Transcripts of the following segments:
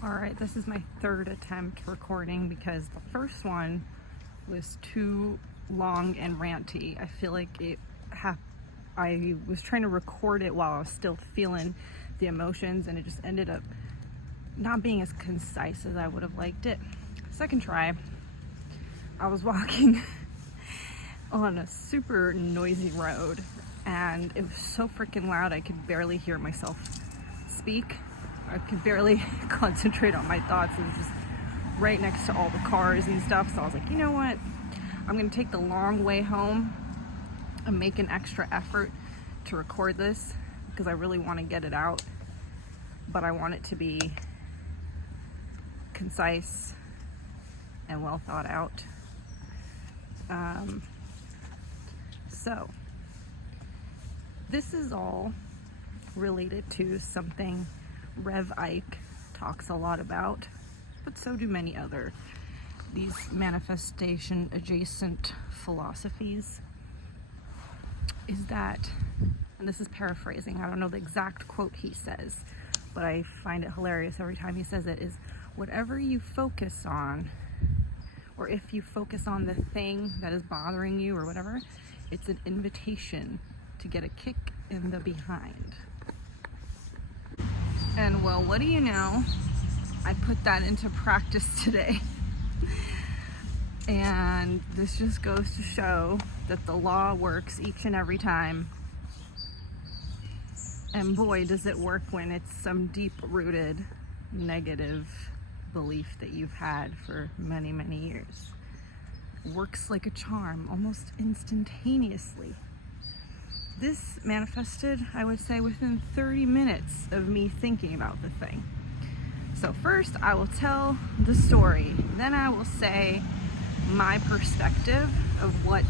All right, this is my third attempt recording because the first one was too long and ranty. I feel like I was trying to record it while I was still feeling the emotions, and it just ended up not being as concise as I would have liked it. Second try, I was walking on a super noisy road, and it was so freaking loud I could barely hear myself speak. I could barely concentrate on my thoughts. It was just right next to all the cars and stuff. So I was like, you know what? I'm gonna take the long way home and make an extra effort to record this because I really want to get it out, but I want it to be concise and well thought out. So this is all related to something Rev Ike talks a lot about, but so do many other these manifestation adjacent philosophies, is that, and this is paraphrasing, I don't know the exact quote he says, but I find it hilarious every time he says it, is whatever you focus on, or if you focus on the thing that is bothering you or whatever, it's an invitation to get a kick in the behind. And well, what do you know? I put that into practice today. And this just goes to show that the law works each and every time. And boy, does it work when it's some deep-rooted negative belief that you've had for many, many years. Works like a charm, almost instantaneously. This manifested, I would say, within 30 minutes of me thinking about the thing. So first, I will tell the story. Then I will say my perspective of what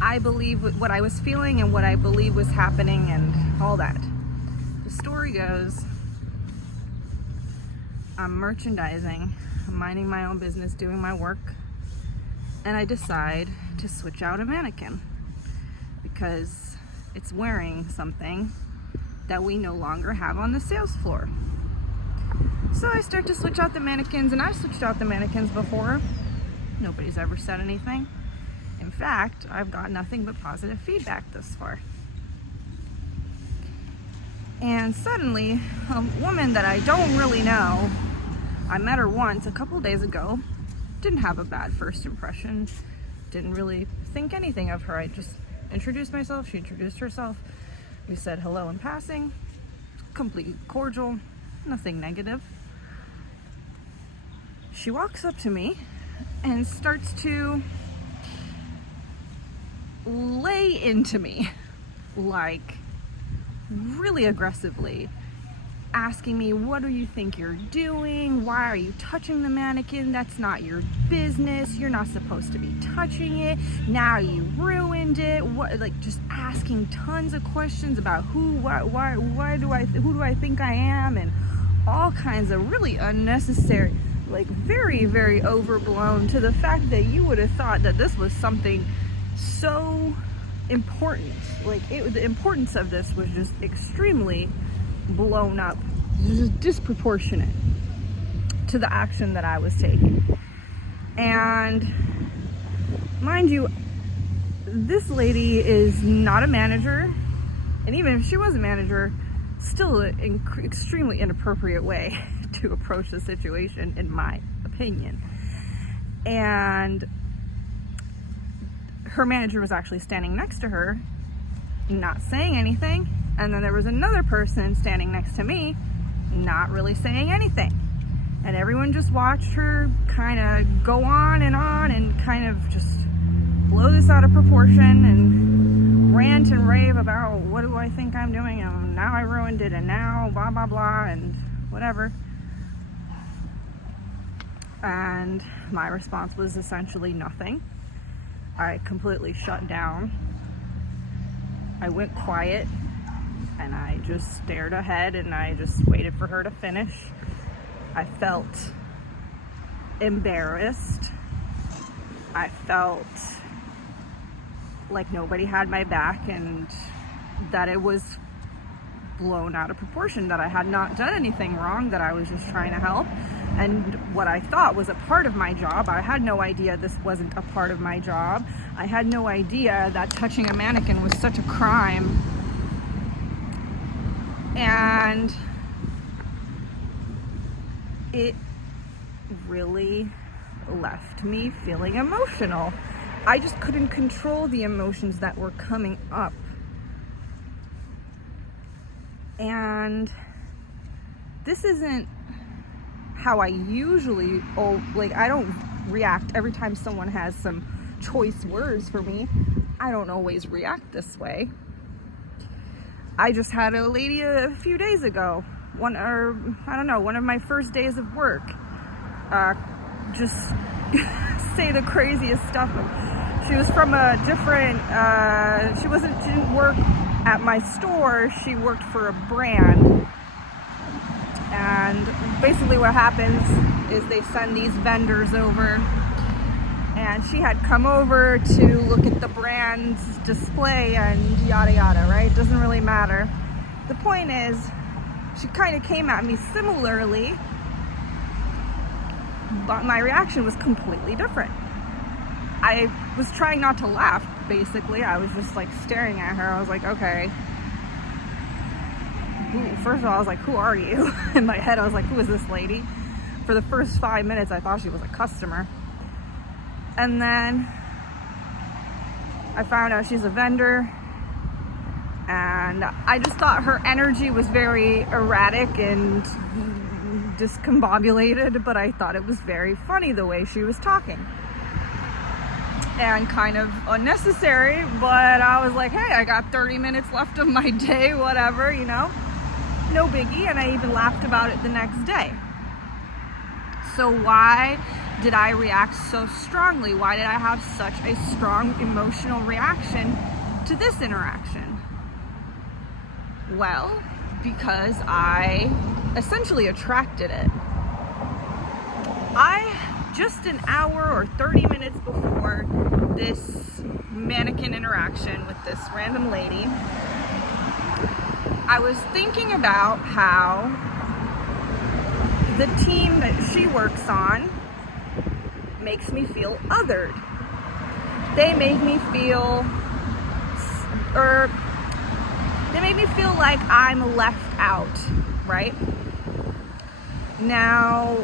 I believe, what I was feeling and what I believe was happening and all that. The story goes, I'm merchandising, I'm minding my own business, doing my work, and I decide to switch out a mannequin because it's wearing something that we no longer have on the sales floor. So I start to switch out the mannequins, and I've switched out the mannequins before. Nobody's ever said anything. In fact, I've got nothing but positive feedback thus far. And suddenly, a woman that I don't really know, I met her once a couple days ago, didn't have a bad first impression, didn't really think anything of her. I just introduced myself, she introduced herself, we said hello in passing, completely cordial, nothing negative. She walks up to me and starts to lay into me, like really aggressively, asking me, what do you think you're doing? Why are you touching the mannequin? That's not your business. You're not supposed to be touching it. Now you ruined it. What, like, just asking tons of questions about who, why who do I think I am, and all kinds of really unnecessary, like very, very overblown, to the fact that you would have thought that this was something so important. Like, the importance of this was just extremely blown up, just disproportionate to the action that I was taking. And mind you, this lady is not a manager, and even if she was a manager, still an extremely inappropriate way to approach the situation, in my opinion. And her manager was actually standing next to her, not saying anything. And then there was another person standing next to me, not really saying anything. And everyone just watched her kind of go on and kind of just blow this out of proportion and rant and rave about what do I think I'm doing, and now I ruined it, and now blah, blah, blah, and whatever. And my response was essentially nothing. I completely shut down. I went quiet. And I just stared ahead and I just waited for her to finish. I felt embarrassed. I felt like nobody had my back and that it was blown out of proportion, that I had not done anything wrong, that I was just trying to help. And what I thought was a part of my job, I had no idea this wasn't a part of my job. I had no idea that touching a mannequin was such a crime. And it really left me feeling emotional. I just couldn't control the emotions that were coming up. And this isn't how I usually, I don't react every time someone has some choice words for me. I don't always react this way. I just had a lady a few days ago, one of my first days of work, just say the craziest stuff. She was from a different, she didn't work at my store, she worked for a brand. And basically what happens is they send these vendors over, and she had come over to look at the brand's display and yada yada, right? Doesn't really matter. The point is, she kind of came at me similarly, but my reaction was completely different. I was trying not to laugh, basically. I was just like staring at her. I was like, okay. First of all, I was like, who are you? In my head, I was like, who is this lady? For the first 5 minutes, I thought she was a customer. And then I found out she's a vendor. And I just thought her energy was very erratic and discombobulated, but I thought it was very funny the way she was talking. And kind of unnecessary, but I was like, hey, I got 30 minutes left of my day, whatever, you know? No biggie, and I even laughed about it the next day. So why did I react so strongly? Why did I have such a strong emotional reaction to this interaction? Well, because I essentially attracted it. Just an hour or 30 minutes before this mannequin interaction with this random lady, I was thinking about how the team that she works on makes me feel othered. They make me feel, like I'm left out, right? Now,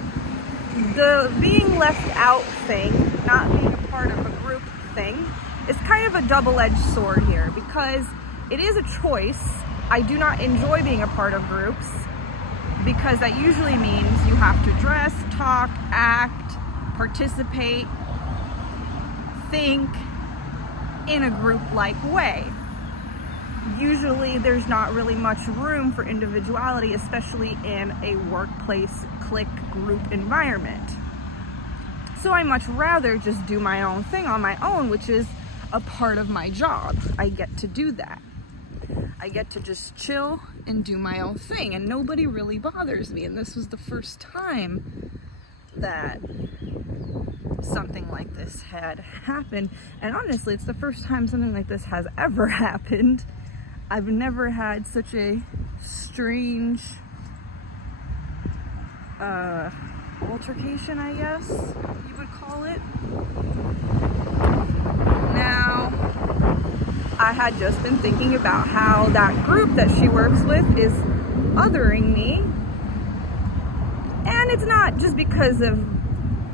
the being left out thing, not being a part of a group thing, is kind of a double-edged sword here, because it is a choice. I do not enjoy being a part of groups, because that usually means you have to dress, talk, act, participate, think in a group-like way. Usually there's not really much room for individuality, especially in a workplace clique group environment. So I much rather just do my own thing on my own, which is a part of my job. I get to do that. I get to just chill and do my own thing, and nobody really bothers me. And this was the first time that something like this had happened. And honestly, it's the first time something like this has ever happened. I've never had such a strange altercation, I guess you would call it. Now, I had just been thinking about how that group that she works with is othering me. And it's not just because of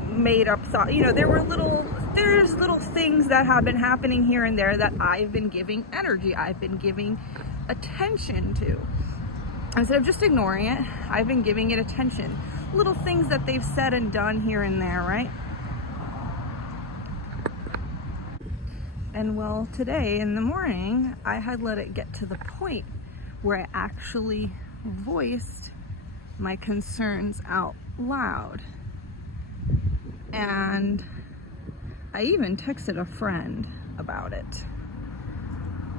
made up thought. You know, there's little things that have been happening here and there that I've been giving energy, I've been giving attention to. Instead of just ignoring it, I've been giving it attention. Little things that they've said and done here and there, right? And well, today in the morning, I had let it get to the point where I actually voiced my concerns out loud. And I even texted a friend about it.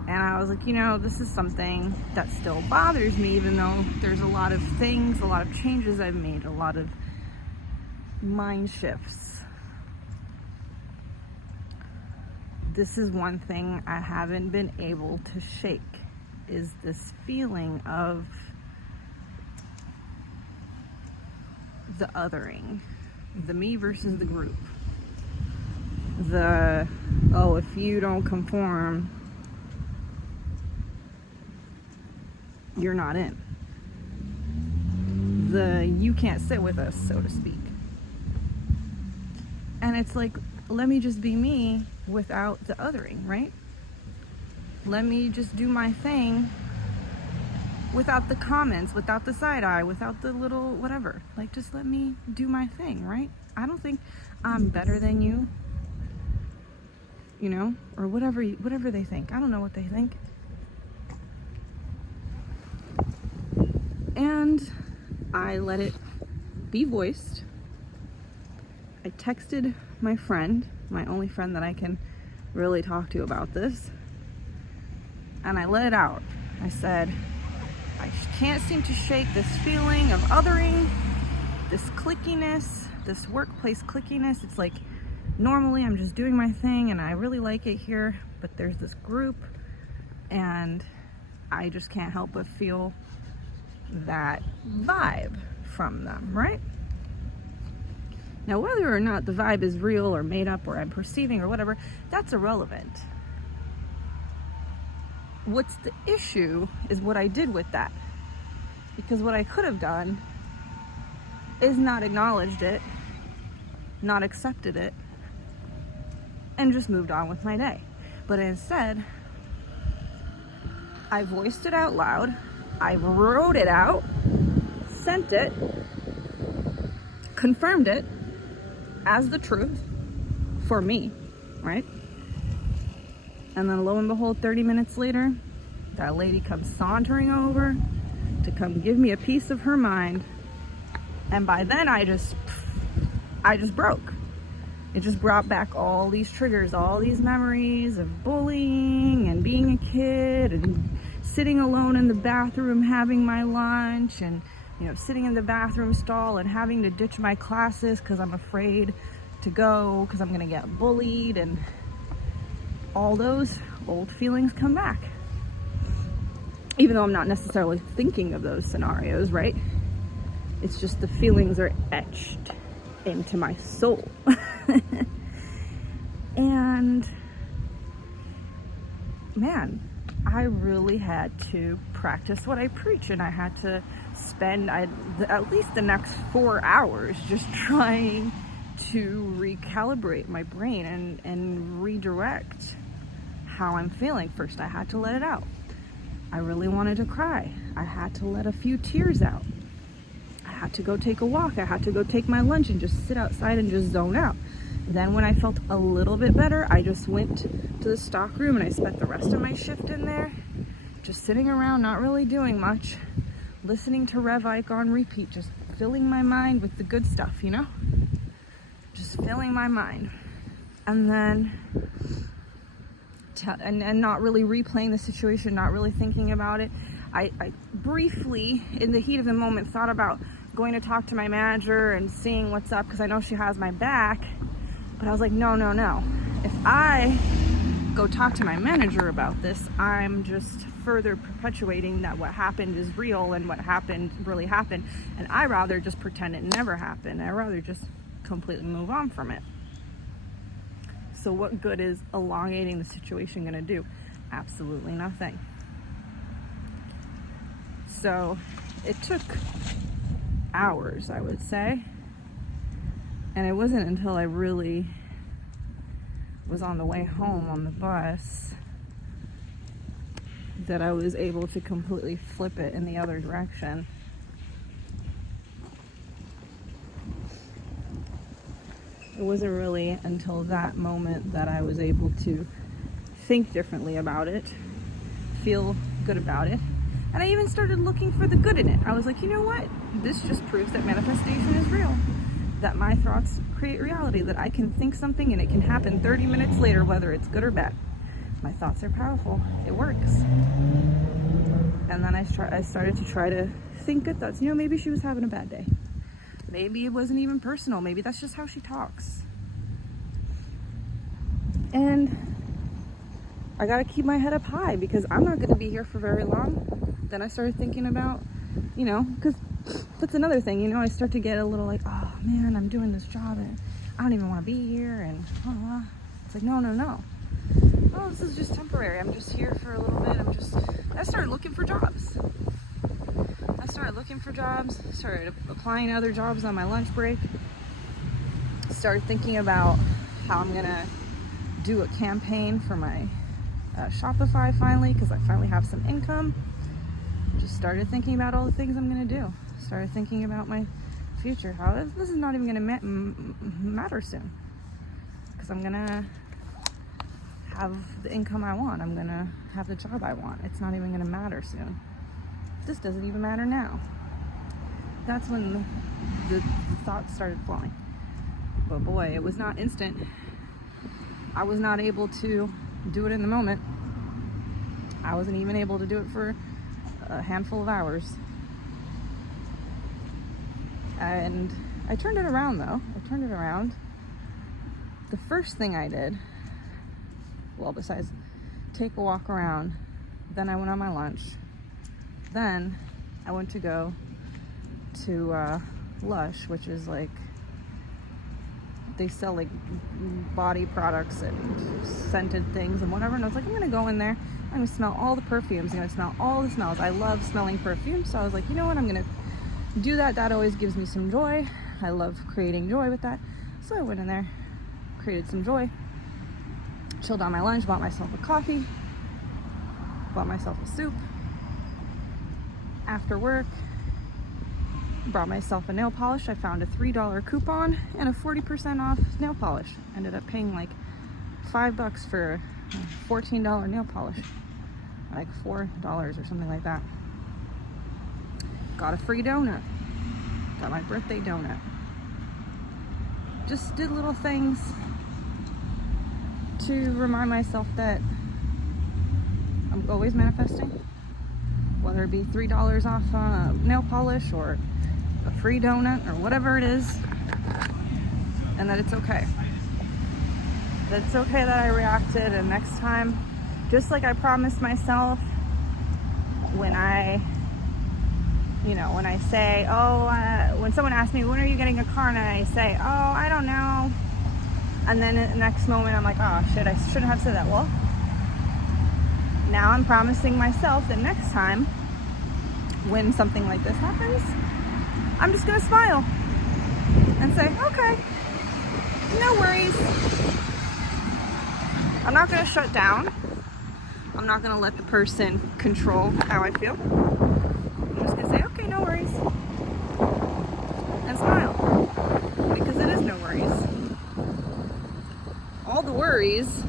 And I was like, you know, this is something that still bothers me, even though there's a lot of things, a lot of changes I've made, a lot of mind shifts. This is one thing I haven't been able to shake. is this feeling of the othering, the me versus the group, the, oh, if you don't conform, you're not in, the you can't sit with us, so to speak. And it's like, let me just be me without the othering, right? Let me just do my thing without the comments, without the side eye, without the little whatever. Like, just let me do my thing, right? I don't think I'm better than you, you know, or whatever they think. I don't know what they think. And I let it be voiced. I texted my friend, my only friend that I can really talk to about this, and I let it out. I said, I can't seem to shake this feeling of othering, this clickiness, this workplace clickiness. It's like, normally I'm just doing my thing and I really like it here, but there's this group and I just can't help but feel that vibe from them, right? Now, whether or not the vibe is real or made up or I'm perceiving or whatever, that's irrelevant. What's the issue is what I did with that. Because what I could have done is not acknowledged it, not accepted it, and just moved on with my day. But instead, I voiced it out loud, I wrote it out, sent it, confirmed it as the truth for me, right? And then lo and behold, 30 minutes later, that lady comes sauntering over to come give me a piece of her mind. And by then I just broke. It just brought back all these triggers, all these memories of bullying and being a kid and sitting alone in the bathroom having my lunch, and you know, sitting in the bathroom stall and having to ditch my classes because I'm afraid to go because I'm gonna get bullied, and all those old feelings come back. Even though I'm not necessarily thinking of those scenarios, right? It's just the feelings are etched into my soul. And man, I really had to practice what I preach, and I had to spend at least the next 4 hours just trying to recalibrate my brain and redirect how I'm feeling. First, I had to let it out. I really wanted to cry. I had to let a few tears out. I had to go take a walk. I had to go take my lunch and just sit outside and just zone out. Then when I felt a little bit better, I just went to the stock room and I spent the rest of my shift in there, just sitting around, not really doing much, listening to Rev Ike on repeat, just filling my mind with the good stuff, you know? Just filling my mind. And then, and not really replaying the situation, not really thinking about it. I briefly, in the heat of the moment, thought about going to talk to my manager and seeing what's up, because I know she has my back. But I was like, no. If I go talk to my manager about this, I'm just further perpetuating that what happened is real and what happened really happened. And I'd rather just pretend it never happened. I'd rather just completely move on from it. So what good is elongating the situation going to do? Absolutely nothing. So it took hours, I would say. And it wasn't until I really was on the way home on the bus that I was able to completely flip it in the other direction. It wasn't really until that moment that I was able to think differently about it, feel good about it, and I even started looking for the good in it. I was like, you know what? This just proves that manifestation is real. That my thoughts create reality, that I can think something and it can happen 30 minutes later, whether it's good or bad. My thoughts are powerful. It works. And then I started to try to think good thoughts. You know, maybe she was having a bad day. Maybe it wasn't even personal. Maybe that's just how she talks. And I gotta keep my head up high because I'm not gonna be here for very long. Then I started thinking about, because that's another thing, I start to get a little like, oh man, I'm doing this job and I don't even want to be here, and it's like, no. Oh, this is just temporary. I'm just here for a little bit. I started looking for jobs. Started applying to other jobs on my lunch break. Started thinking about how I'm gonna do a campaign for my Shopify finally, because I finally have some income. Just started thinking about all the things I'm gonna do. Started thinking about my future. How this is not even gonna matter soon, because I'm gonna have the income I want. I'm gonna have the job I want. It's not even gonna matter soon. This doesn't even matter now. That's when the thoughts started flowing. But boy, it was not instant. I was not able to do it in the moment. I wasn't even able to do it for a handful of hours. And I turned it around though. The first thing I did, well, besides take a walk around, then I went on my lunch. Then I went to go to Lush, which is like, they sell like body products and scented things and whatever. And I was like, I'm gonna go in there. I'm gonna smell all the perfumes. I'm gonna smell all the smells. I love smelling perfume. So I was like, you know what? I'm gonna do that. That always gives me some joy. I love creating joy with that. So I went in there, created some joy, chilled on my lunch, bought myself a coffee, bought myself a soup. After work, brought myself a nail polish. I found a $3 coupon and a 40% off nail polish. Ended up paying like $5 for a $14 nail polish, like $4 or something like that. Got a free donut. Got my birthday donut. Just did little things to remind myself that I'm always manifesting, whether it be $3 off on a nail polish or a free donut or whatever it is, and that it's okay. That it's okay that I reacted, and next time, just like I promised myself, when I say, when someone asks me, when are you getting a car? And I say, oh, I don't know. And then the next moment I'm like, oh shit, I shouldn't have said that. Well, now I'm promising myself that next time when something like this happens, I'm just gonna smile and say, okay, no worries. I'm not gonna shut down. I'm not gonna let the person control how I feel. I'm just gonna say, okay, no worries. And smile. Because it is no worries. All the worries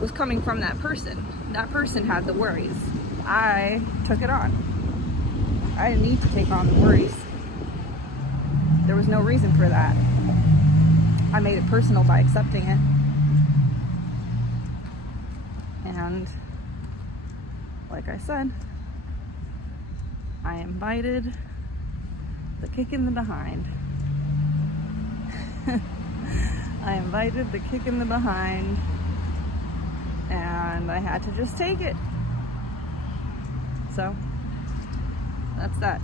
was coming from that person. That person had the worries. I took it on. I didn't need to take on the worries. There was no reason for that. I made it personal by accepting it. And like I said, I invited the kick in the behind. I invited the kick in the behind, and I had to just take it. So that's that.